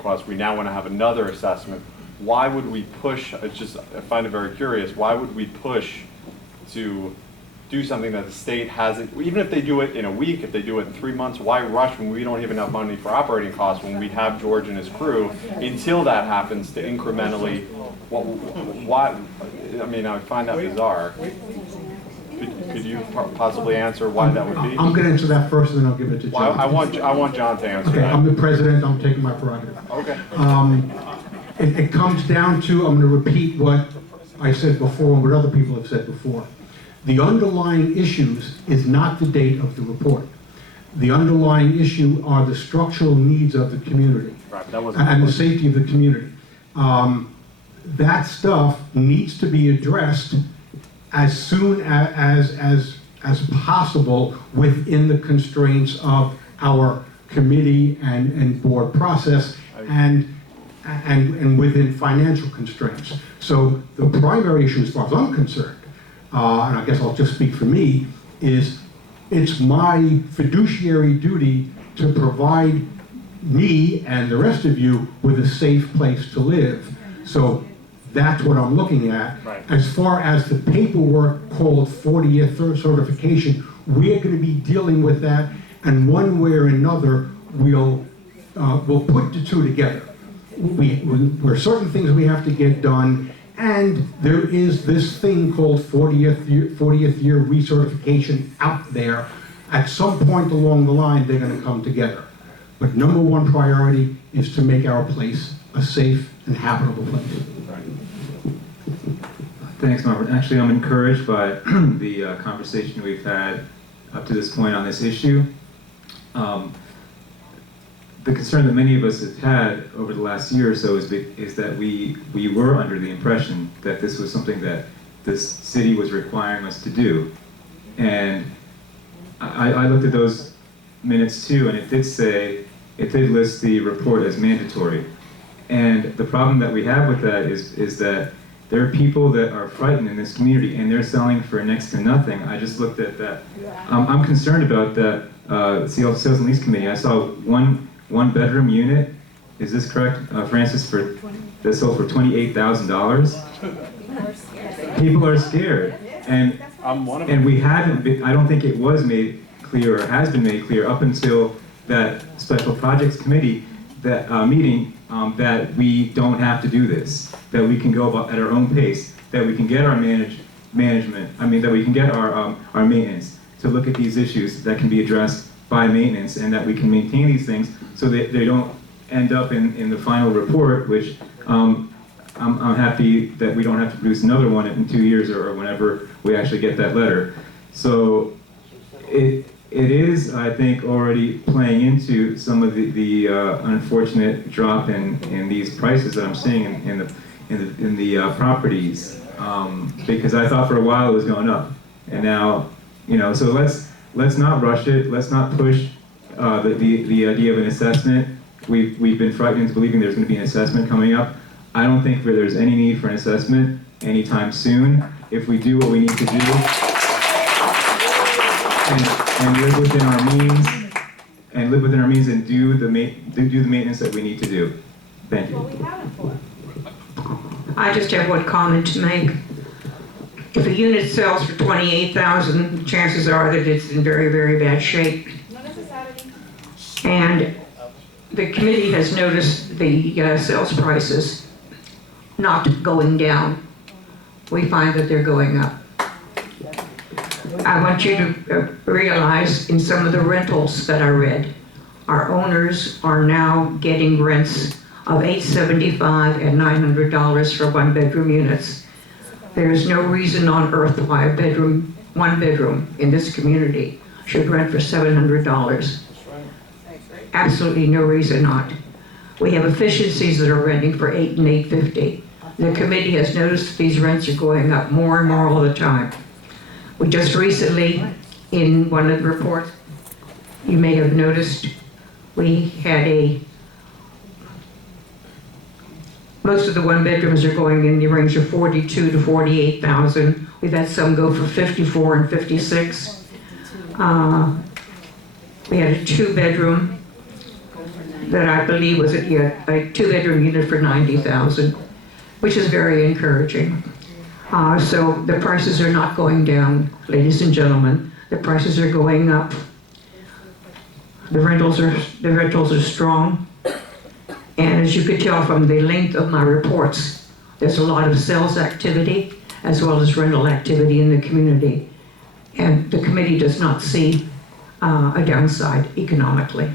cost, we now want to have another assessment. Why would we push, I find it very curious, why would we push to do something that the state hasn't, even if they do it in a week, if they do it in 3 months, why rush when we don't even have money for operating costs when we have George and his crew until that happens to incrementally, why, I mean, I find that bizarre. Could you possibly answer why that would be? I'm going to answer that first, and then I'll give it to John. Well, I want John to answer Okay, that. I'm the president. I'm taking my prerogative. Okay. It comes down to, I'm going to repeat what I said before and what other people have said before. The underlying issues is not the date of the report. The underlying issue are the structural needs of the community, Right, that was and the safety of the community. That stuff needs to be addressed as soon as possible within the constraints of our committee and board process and within financial constraints. So the primary issue, as far as I'm concerned, and I guess I'll just speak for me, is it's my fiduciary duty to provide me and the rest of you with a safe place to live. So that's what I'm looking at. Right. As far as the paperwork called 40th certification, we're going to be dealing with that, and one way or another, we'll put the two together. There are certain things we have to get done, and there is this thing called 40th year recertification out there. At some point along the line, they're going to come together. But number one priority is to make our place a safe and habitable place. Thanks, Margaret. Actually, I'm encouraged by the conversation we've had up to this point on this issue. The concern that many of us have had over the last year or so is that we were under the impression that this was something that this city was requiring us to do. And I looked at those minutes too, and it did list the report as mandatory. And the problem that we have with that is that there are people that are frightened in this community, and they're selling for next to nothing. I just looked at that. I'm concerned about that Sales and Lease Committee. I saw one bedroom unit. Is this correct, Francis? That sold for $28,000. People are scared, and I'm one of them. and we haven't been. I don't think it was made clear or has been made clear up until that Special Projects Committee meeting that we don't have to do this. That we can go about at our own pace, that we can get our management, that we can get our maintenance to look at these issues that can be addressed by maintenance, and that we can maintain these things so that they don't end up in the final report, which I'm happy that we don't have to produce another one in 2 years or whenever we actually get that letter. So it is, I think, already playing into some of the unfortunate drop in these prices that I'm seeing in the properties, because I thought for a while it was going up, and now, so let's not rush it. Let's not push the idea of an assessment. We've been frightened into believing there's going to be an assessment coming up. I don't think there's any need for an assessment anytime soon. If we do what we need to do and live within our means, and do the maintenance that we need to do. Thank you. I just have one comment to make. If a unit sells for $28,000, chances are that it's in very, very bad shape. And the committee has noticed the sales prices not going down. We find that they're going up. I want you to realize in some of the rentals that I read, our owners are now getting rents of $875 and $900 for one-bedroom units. There's no reason on earth why one bedroom in this community should rent for $700. Absolutely no reason not. We have efficiencies that are renting for $800 and $850. The committee has noticed these rents are going up more and more all the time. We just recently, in one of the reports, you may have noticed, we had most of the one bedrooms are going in the range of $42,000 to $48,000. We've had some go for $54,000 and $56,000. We had a two bedroom that I believe was a 2-bedroom unit for $90,000, which is very encouraging. So the prices are not going down, ladies and gentlemen. The prices are going up. The rentals are strong. And as you could tell from the length of my reports, there's a lot of sales activity as well as rental activity in the community. And the committee does not see a downside economically.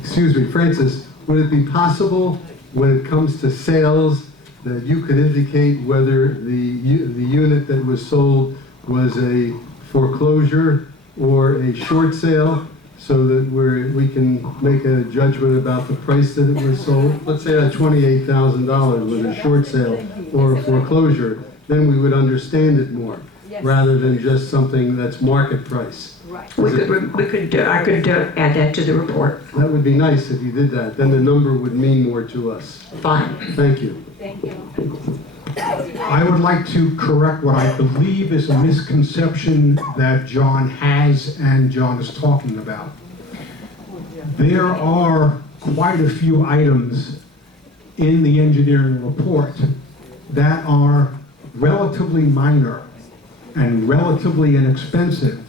Excuse me, Francis, would it be possible when it comes to sales that you could indicate whether the unit that was sold was a foreclosure or a short sale, so that we can make a judgment about the price that it was sold? Let's say that $28,000 was a short sale or a foreclosure, then we would understand it more, rather than just something that's market price. I could add that to the report. That would be nice if you did that, then the number would mean more to us. Fine. Thank you. I would like to correct what I believe is a misconception that John has and John is talking about. There are quite a few items in the engineering report that are relatively minor and relatively inexpensive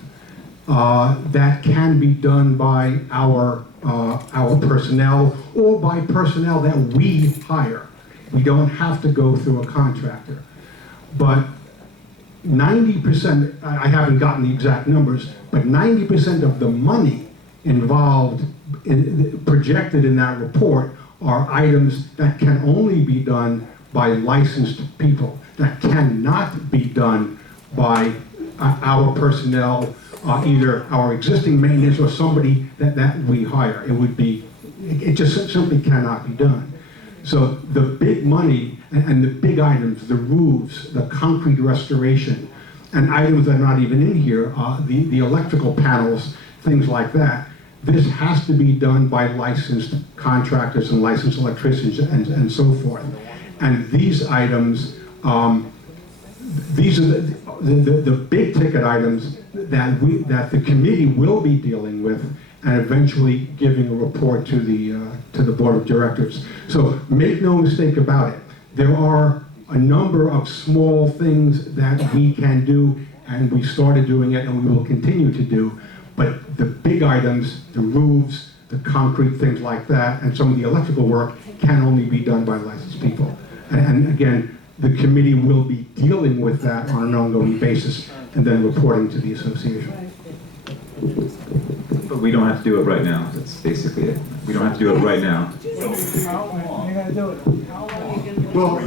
that can be done by our personnel or by personnel that we hire. We don't have to go through a contractor. But 90%, I haven't gotten the exact numbers, but 90% of the money involved, projected in that report, are items that can only be done by licensed people, that cannot be done by our personnel, either our existing maintenance or somebody that we hire. It just simply cannot be done. So the big money and the big items, the roofs, the concrete restoration, and items that are not even in here, the electrical panels, things like that, this has to be done by licensed contractors and licensed electricians and so forth. And these items, these are the big ticket items that the committee will be dealing with and eventually giving a report to the board of directors. So make no mistake about it. There are a number of small things that we can do, and we started doing it and we will continue to do, but the big items, the roofs, the concrete, things like that, and some of the electrical work can only be done by licensed people. And again, the committee will be dealing with that on an ongoing basis and then reporting to the association. But we don't have to do it right now. That's basically it. We don't have to do it right now. Well,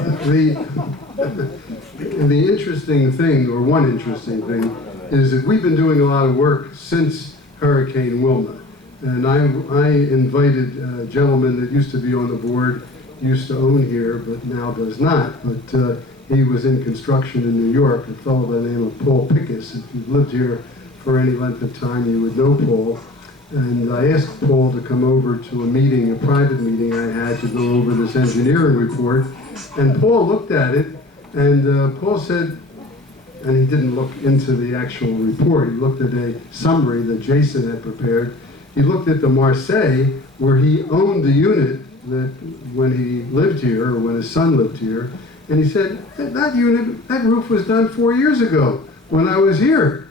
the interesting thing, or one interesting thing, is that we've been doing a lot of work since Hurricane Wilma. And I invited a gentleman that used to be on the board, used to own here, but now does not. But he was in construction in New York, a fellow by the name of Paul Pickus. If you've lived here for any length of time, you would know Paul. And I asked Paul to come over to a meeting, a private meeting I had, to go over this engineering report. And Paul looked at it, and Paul said, and he didn't look into the actual report, he looked at a summary that Jason had prepared. He looked at the Marseille, where he owned the unit that when he lived here, or when his son lived here, and he said, that unit, that roof was done 4 years ago when I was here.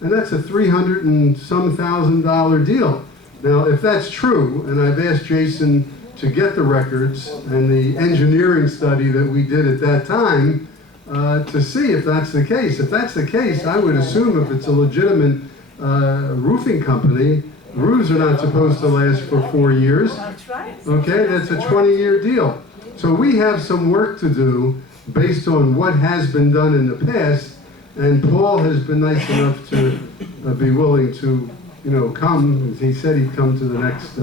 And that's a $300 and some thousand deal. Now, if that's true, and I've asked Jason to get the records and the engineering study that we did at that time to see if that's the case. If that's the case, I would assume if it's a legitimate roofing company, roofs are not supposed to last for 4 years. Okay, that's a 20-year deal. So we have some work to do based on what has been done in the past. And Paul has been nice enough to be willing to, come. He said he'd come to the next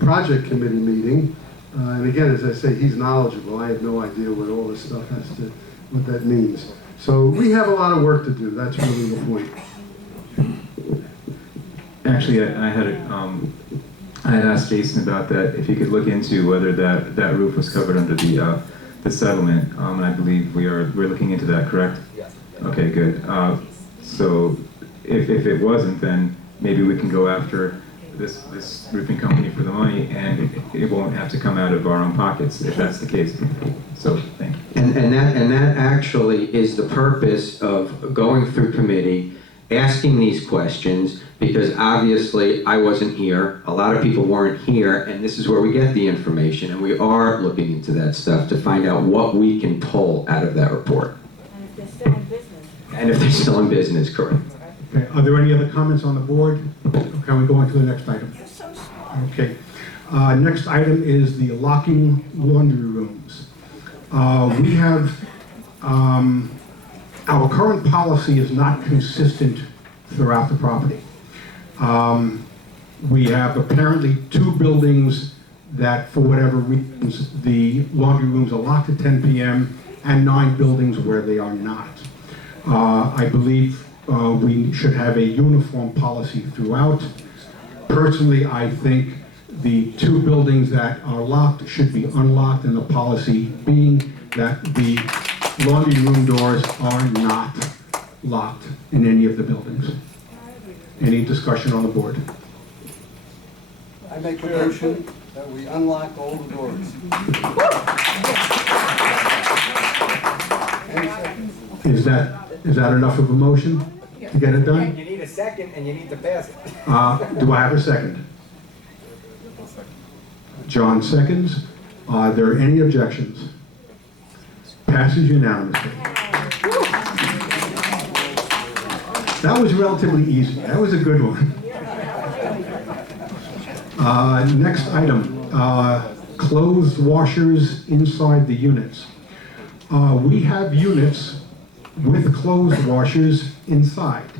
project committee meeting. And again, as I say, he's knowledgeable. I have no idea what all this stuff what that means. So we have a lot of work to do. That's really the point. Actually, I had asked Jason about that, if he could look into whether that roof was covered under the settlement, and I believe we're looking into that, correct? Yes. Okay, good. So if it wasn't, then maybe we can go after this roofing company for the money, and it won't have to come out of our own pockets if that's the case. So, thank you. And that actually is the purpose of going through committee, asking these questions, because obviously I wasn't here, a lot of people weren't here, and this is where we get the information, and we are looking into that stuff to find out what we can pull out of that report. And if they're still in business. And if they're still in business, correct. Okay, are there any other comments on the board? Can we go on to the next item? You're so smart. Okay. Next item is the locking laundry rooms. We have, our current policy is not consistent throughout the property. We have apparently 2 buildings that, for whatever reasons, the laundry rooms are locked at 10 p.m. and 9 buildings where they are not. I believe we should have a uniform policy throughout. Personally, I think the 2 buildings that are locked should be unlocked, and the policy being that the laundry room doors are not locked in any of the buildings. Any discussion on the board? I make a motion that we unlock all the doors. Any seconds? Is that enough of a motion to get it done? You need a second and you need to pass it. Do I have a second? John seconds. Are there any objections? Passes unanimously. That was relatively easy. That was a good one. Next item, clothes washers inside the units. We have units with clothes washers inside.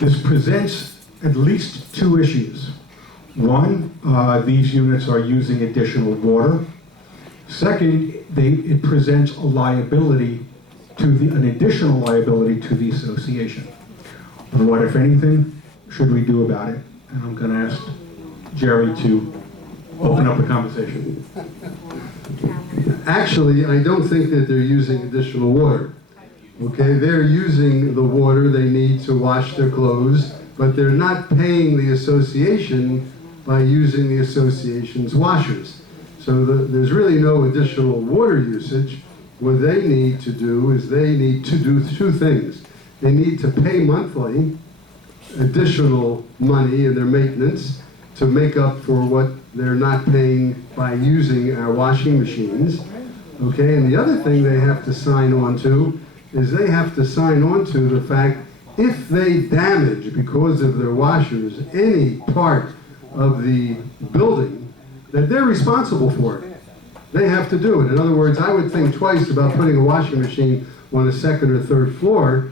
This presents at least 2 issues. One, these units are using additional water. Second, it presents a liability to an additional liability to the association. What, if anything, should we do about it? And I'm going to ask Jerry to open up the conversation. Actually, I don't think that they're using additional water. Okay, they're using the water they need to wash their clothes, but they're not paying the association by using the association's washers. So there's really no additional water usage. What they need to do is they need to do 2 things. They need to pay monthly additional money in their maintenance to make up for what they're not paying by using our washing machines. Okay, and the other thing they have to sign on to is they have to sign on to the fact if they damage, because of their washers, any part of the building, that they're responsible for it. They have to do it. In other words, I would think twice about putting a washing machine on a 2nd or 3rd floor.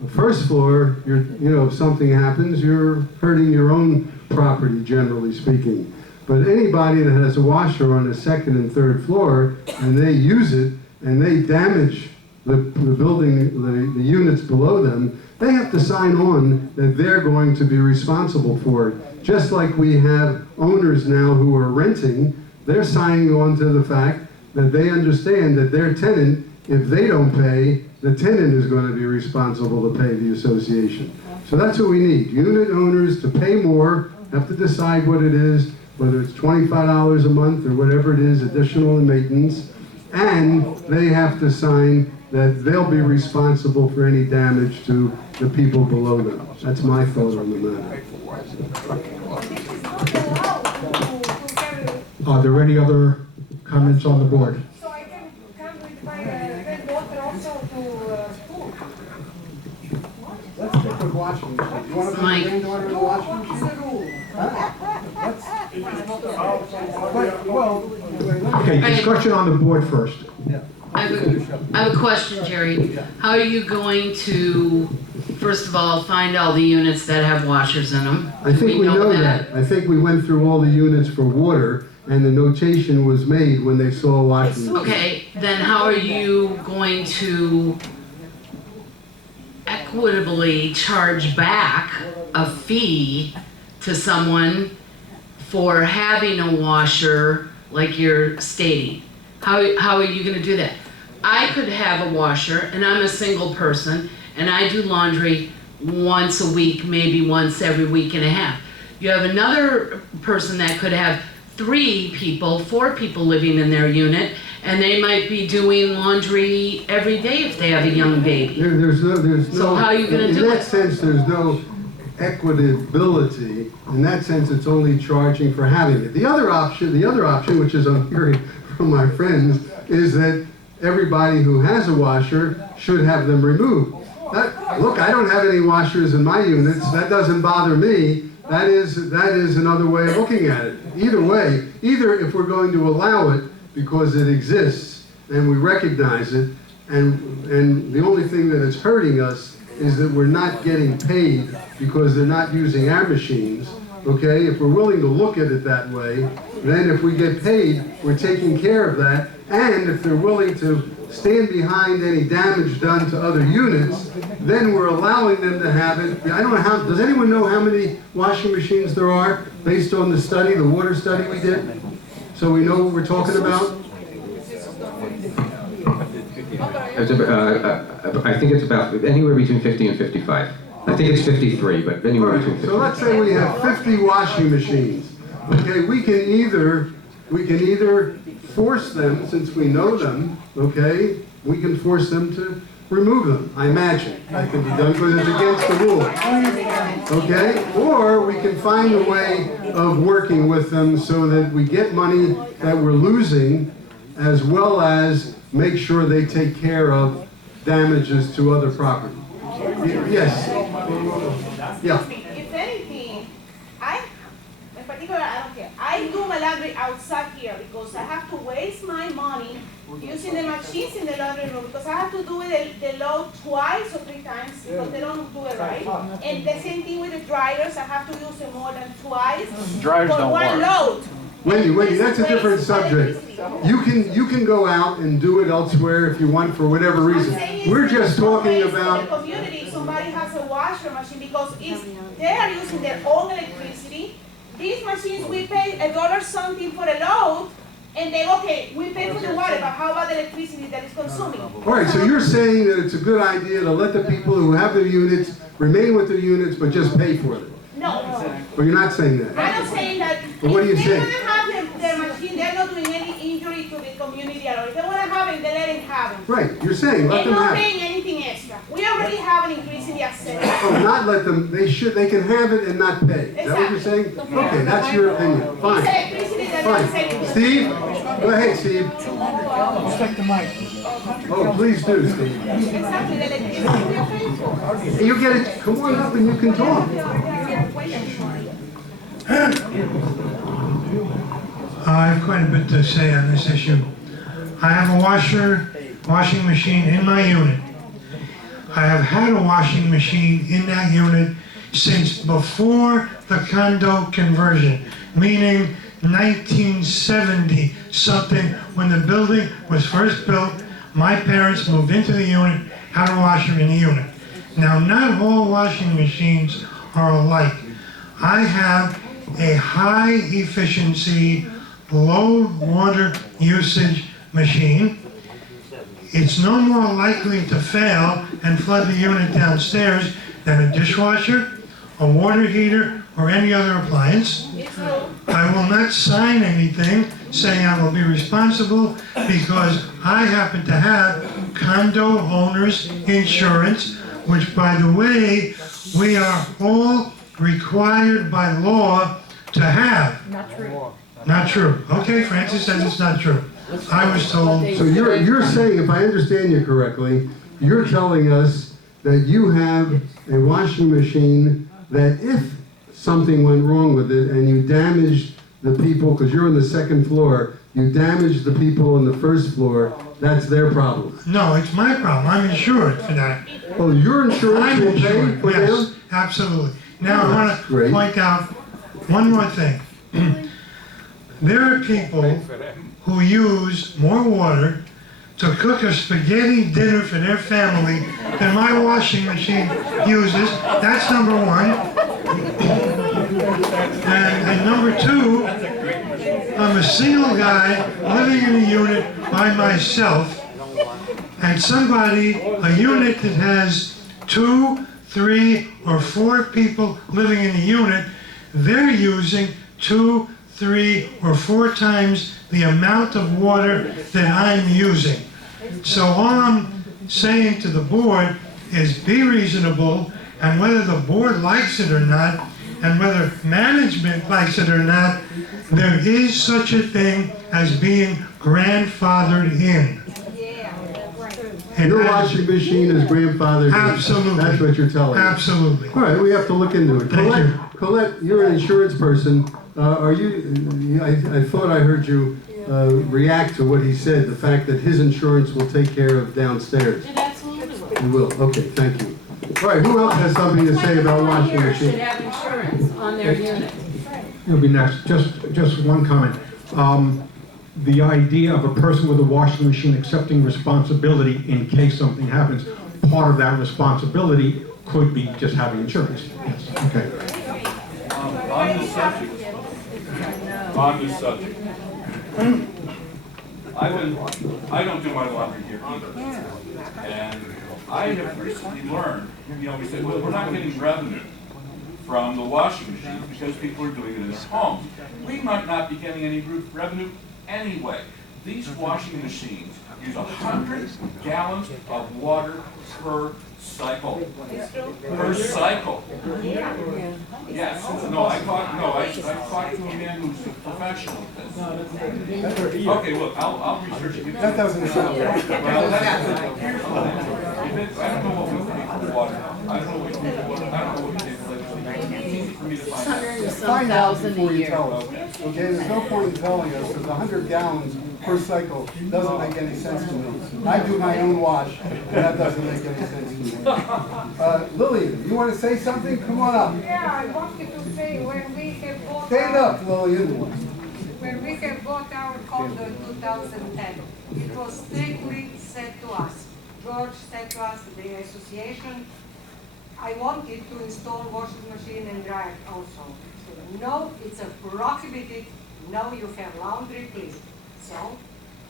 The 1st floor, if something happens, you're hurting your own property, generally speaking. But anybody that has a washer on the 2nd and 3rd floor, and they use it, and they damage the building, the units below them, they have to sign on that they're going to be responsible for it. Just like we have owners now who are renting, they're signing on to the fact that they understand that their tenant, if they don't pay, the tenant is going to be responsible to pay the association. So that's what we need. Unit owners to pay more, have to decide what it is, whether it's $25 a month or whatever it is, additional in maintenance, and they have to sign that they'll be responsible for any damage to the people below them. That's my thought on the matter. Are there any other comments on the board? So I can come with my red water also to school. Let's stick with washing machines. You want to put Mike. the rainwater in the washing What is machine? the rule? Okay, discussion on the board first. I have a question, Jerry. How are you going to, first of all, find all the units that have washers in them? I think we know that. I think we went through all the units for water, and the notation was made when they saw a washing machine. Okay, then how are you going to equitably charge back a fee to someone for having a washer like you're stating? How are you gonna do that? I could have a washer, and I'm a single person, and I do laundry once a week, maybe once every week and a half. You have another person that could have 3 people, 4 people living in their unit, and they might be doing laundry every day if they have a young baby. There's no. So how are you gonna do In that it? sense, there's no equitability. In that sense, it's only charging for having it. The other option, which is I'm hearing from my friends, is that everybody who has a washer should have them removed. Look, I don't have any washers in my units. That doesn't bother me. That is another way of looking at it. Either way, either if we're going to allow it because it exists and we recognize it, and the only thing that is hurting us is that we're not getting paid because they're not using our machines, okay? If we're willing to look at it that way, then if we get paid, we're taking care of that. And if they're willing to stand behind any damage done to other units, then we're allowing them to have it. I don't know how, does anyone know how many washing machines there are based on the study, the water study we did? So we know what we're talking about? I think it's about anywhere between 50 and 55. I think it's 53, but All anywhere right, between 50. so let's say we have 50 washing machines. Okay, we can either force them, since we know them, okay, we can force them to remove them, I imagine. That can be done because it's against the rule. Okay? Or we can find a way of working with them so that we get money that we're losing, as well as make sure they take care of damages to other property. Yes? Yeah. If anything, in particular, I don't care. I do my laundry outside here because I have to waste my money using the machines in the laundry room because I have to do the load twice or 3 times because they don't do it right. And the same thing with the dryers, I have to use it more than twice Dryers for don't one work. load. Wendy, that's a different subject. You can go out and do it elsewhere if you want for whatever reason. We're just talking In the about, community, somebody has a washer machine because they are using their own electricity. These machines, we pay $1 something for a load, and we pay for the water, but how about the electricity that is consuming? all right, so you're saying that it's a good idea to let the people who have their units remain with their units, but just pay for them? No, Or you're not saying that? I'm not saying that. But what are you If they saying? want to have their machine, they're not doing any injury to the community at all. If they want to have it, they let them have it. Right, you're saying let And them not have it. paying anything extra. We already have an increase in the access. Oh, not let them, they can have it and not pay. Is that what you're saying? Okay, that's your opinion, It's fine. electricity that doesn't say Fine. anything. Steve? Go ahead, Steve. Oh, please do, Steve. Exactly, the electricity we are paying for. You get it, come on up and you can talk. I have quite a bit to say on this issue. I have a washing machine in my unit. I have had a washing machine in that unit since before the condo conversion, meaning 1970 something, when the building was first built. My parents moved into the unit, had a washer in the unit. Now, not all washing machines are alike. I have a high efficiency, low water usage machine. It's no more likely to fail and flood the unit downstairs than a dishwasher, a water heater, or any other appliance. I will not sign anything saying I will be responsible because I happen to have condo owners insurance, which, by the way, we are all required by law to have. Not true. Not true. Okay, Francis says it's not true. I was told. So you're saying, if I understand you correctly, you're telling us that you have a washing machine that if something went wrong with it and you damaged the people, because you're on the second floor, you damaged the people on the first floor, that's their problem. No, it's my problem. I'm insured for that. Oh, your insurance I'm will pay insured, for yes, them? absolutely. Now, Oh, I that's want great. to point out one more thing. There are people who use more water to cook a spaghetti dinner for their family than my washing machine uses. That's number one. And number two, I'm a single guy living in a unit by myself, and a unit that has 2, 3, or 4 people living in the unit, they're using 2, 3, or 4 times the amount of water that I'm using. So all I'm saying to the board is be reasonable, and whether the board likes it or not, and whether management likes it or not, there is such a thing as being grandfathered in. And Your washing machine is grandfathered in. Absolutely. That's what you're telling me. Absolutely. All right, we have to look into it. Thank you. Colette, you're an insurance person. Are you, I thought I heard you react to what he said, the fact that his insurance will take care of downstairs. It absolutely will. It will, okay, thank you. All right, who else has something to say about washing Should machines? have insurance on their unit. You'll be next. Just one comment. The idea of a person with a washing machine accepting responsibility in case something happens, part of that responsibility could be just having insurance. Yes, okay. On this subject, I don't do my laundry here either. And I have recently learned, we said, well, we're not getting revenue from the washing machines because people are doing it in their homes. We might not be getting any revenue anyway. These washing machines use 100 gallons of water per cycle. Per cycle. Yes. No, I talked to a man who's a professional at this. Okay, look, I'll research it. That doesn't sound right. Well, here's the thing. I don't know what we pay for water. I don't know what we pay for water. I don't know what we pay for electricity. It's easy for me to find out. Find out before you tell us. Okay, there's no point in telling us, because 100 gallons per cycle doesn't make any sense to me. I do my own wash, and that doesn't make any sense to me. Lillian, you want to say something? Come on up. Yeah, I wanted to say, when we have bought Stand our, up, Lillian. when we have bought our condo in 2010, it was strictly said to us, George said to us, the association, I wanted to install washing machine and dryer also. So, no, it's a prohibited, no, you have laundry, please. So,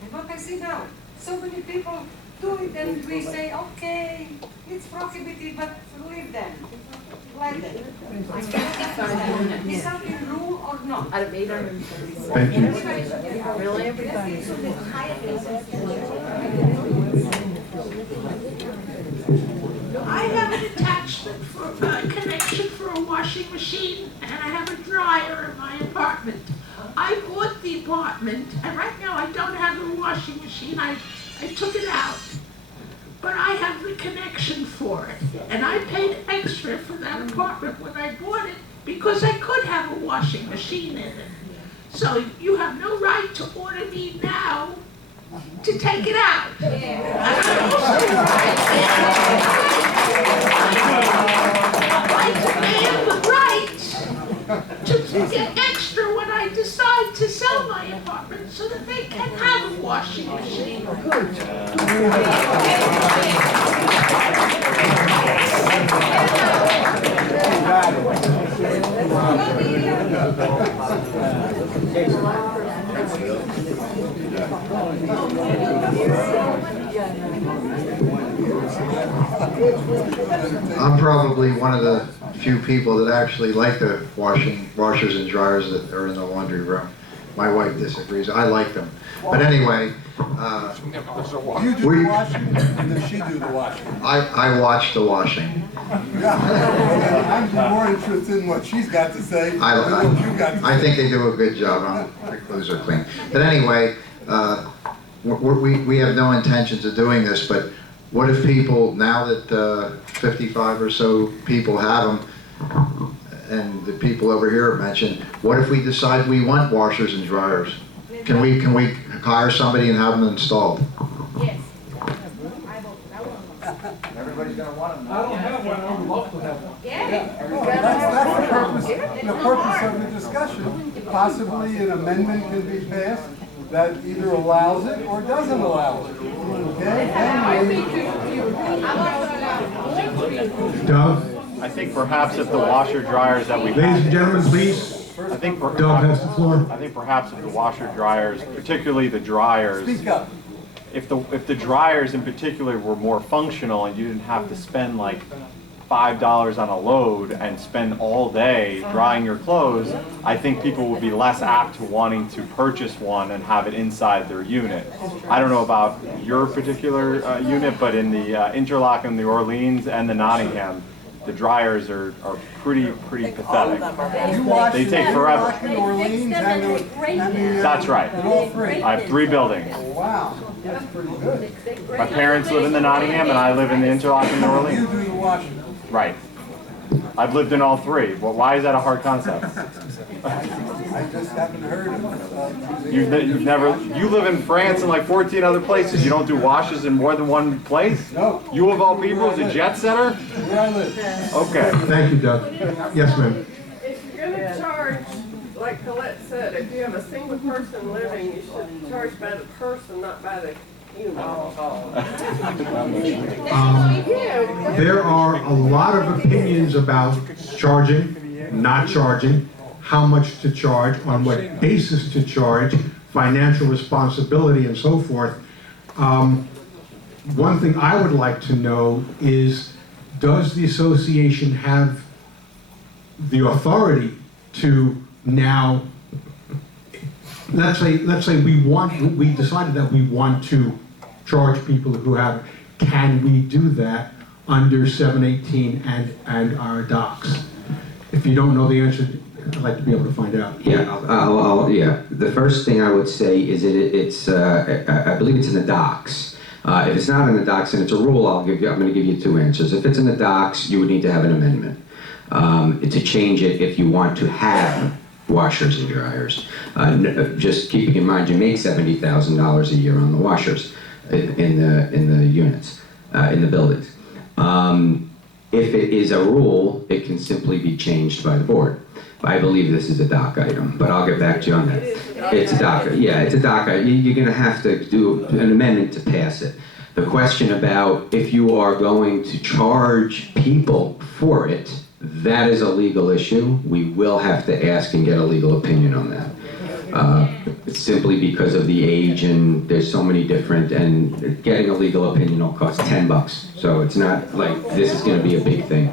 and what I see now, so many people do it and we say, okay, it's prohibited, but leave them. Let them. Is something rule or not? Out of 836. Thank you. Really? I have an attachment for a connection for a washing machine, and I have a dryer in my apartment. I bought the apartment, and right now I don't have a washing machine. I took it out, but I have the connection for it, and I paid extra for that apartment when I bought it because I could have a washing machine in it. So you have no right to order me now to take it out. I demand the right to get extra when I decide to sell my apartment so that they can have a washing machine. I'm probably one of the few people that actually like the washers and dryers that are in the laundry room. My wife disagrees. I like them. But anyway, You do the washing, and does she do the washing? I watch the washing. I'm more interested in what she's got to say than what you got to say. I think they do a good job. My clothes are clean. But anyway, we have no intentions of doing this, but what if people, now that 55 or so people have them, and the people over here have mentioned, what if we decide we want washers and dryers? Can we hire somebody and have them installed? Yes. Everybody's gonna want them. I don't have one, I would love to have one. Yeah. That's the purpose of the discussion. Possibly an amendment can be passed that either allows it or doesn't allow it. Okay? Doug, I think perhaps if the washer dryers that we have. ladies and gentlemen, please. I think Doug has the floor. I think perhaps if the washer dryers, particularly the dryers, Speak up. if the dryers in particular were more functional and you didn't have to spend like $5 on a load and spend all day drying your clothes, I think people would be less apt to wanting to purchase one and have it inside their unit. I don't know about your particular unit, but in the Interlochen, the Orleans, and the Nottingham, the dryers are pretty pathetic. They take forever. That's right. I have 3 buildings. Wow, that's pretty good. My parents live in the Nottingham and I live in the Interlochen, New Orleans. You do the washing. Right. I've lived in all 3. Well, why is that a hard concept? I just haven't heard of You've never, you live in France and like 14 other places. You don't do washes in more than one place? No. You of all people is a jet setter? where I live. Okay. Thank you, Doug. Yes, ma'am. If you're gonna charge, like Colette said, if you have a single person living, you should charge by the person, not by the unit. There are a lot of opinions about charging, not charging, how much to charge, on what basis to charge, financial responsibility, and so forth. One thing I would like to know is, does the association have the authority to now, let's say we decided that we want to charge people who have, can we do that under 718 and our docs? If you don't know the answer, I'd like to be able to find out. Yeah, yeah. The first thing I would say is I believe it's in the docs. If it's not in the docs and it's a rule, I'm going to give you 2 answers. If it's in the docs, you would need to have an amendment to change it if you want to have washers and dryers. Just keeping in mind, you make $70,000 a year on the washers in the units, in the buildings. If it is a rule, it can simply be changed by the board. I believe this is a doc item, but I'll get back to you on that. It's a doc, yeah, it's a doc item. You're gonna have to do an amendment to pass it. The question about if you are going to charge people for it, that is a legal issue. We will have to ask and get a legal opinion on that. It's simply because of the age, and there's so many different, and getting a legal opinion will cost $10. So it's not like this is gonna be a big thing.